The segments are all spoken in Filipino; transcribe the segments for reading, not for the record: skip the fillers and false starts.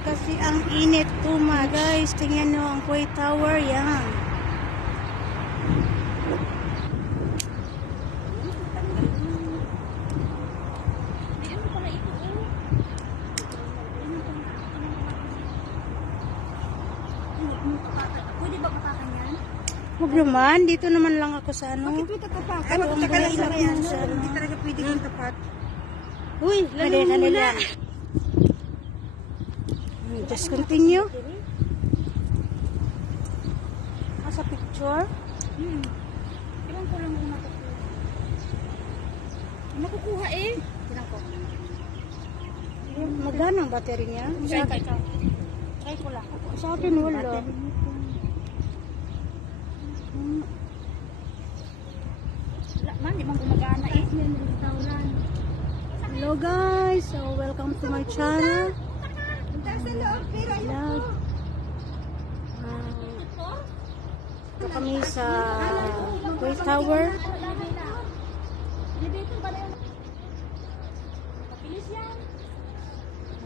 kasi ang init tuma guys. Tingnan nyo ang Kuwait Tower yan. Pwede ba patakan yan? Huwag naman, dito naman lang ako sa ano. Bakit may tatapakan? Ay, magtatagal lang yan. Hindi talaga pwede kong tapat. Uy, lalo na. Just continue. Sa picture. Kailan ko lang muna makukuha. Makukuha eh. Kailan ko? Magana ang battery niya? Try ko lang. Sa akin wala. Wala man, di man gumagana eh. Hello guys, so welcome to my channel. Punta sa loob, pero Vlog. Ito kami sa Kuwait Tower. elevator ba na yun? Kapilis yan.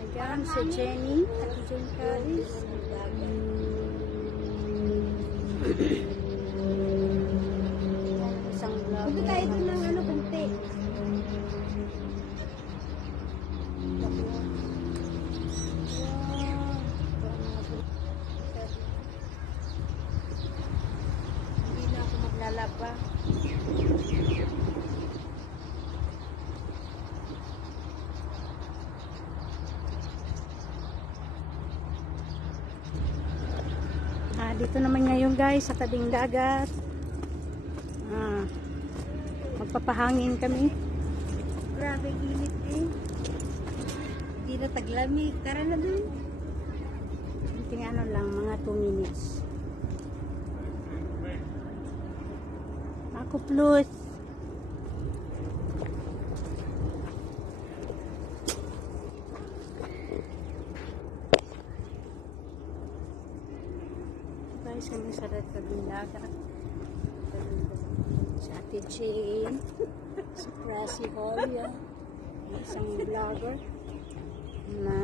Ayan, si Jenny. At Jenny Caris. Isang vlog. Punta tayo doon ng ano, kunti. Hindi na ako maglalaba. Dito naman ngayon guys sa tabing dagat. Magpapahangin kami. Grabe, init eh. Hindi na taglamig. Tara na dun. Kunting ano lang, mga 2 minutes. Ako plus. Guys, kami sa tabing dagat. Si Ate Jane. Si Pressy Hoya. Isang vlogger. Na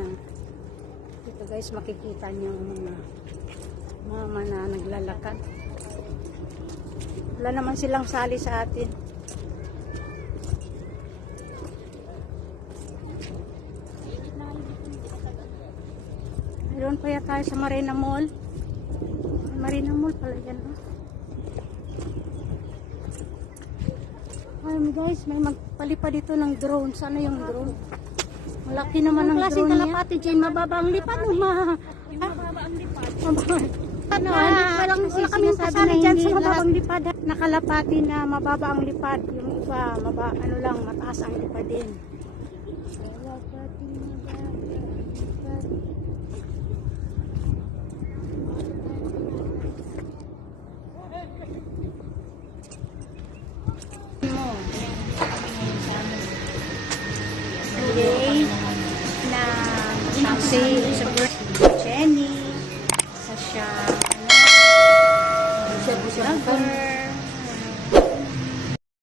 dito guys makikita niyo ang mga mama na naglalakad. Wala naman silang sali sa atin. Mayroon pa yata tayo sa Marina Mall. Marina Mall pala yan. Ay guys, may magpalipad dito ng drone. Sana yung drone? Malaki naman ang drone niya. Kalapati dyan, mababa ang lipad. Mababa ang lipad. Ano, walang kaming kasali dyan sa mababang lipad. Nakalapati na mababa ang lipad. Yung iba, ano lang, mataas ang lipad din. Today na si Jenny sa siya vlogger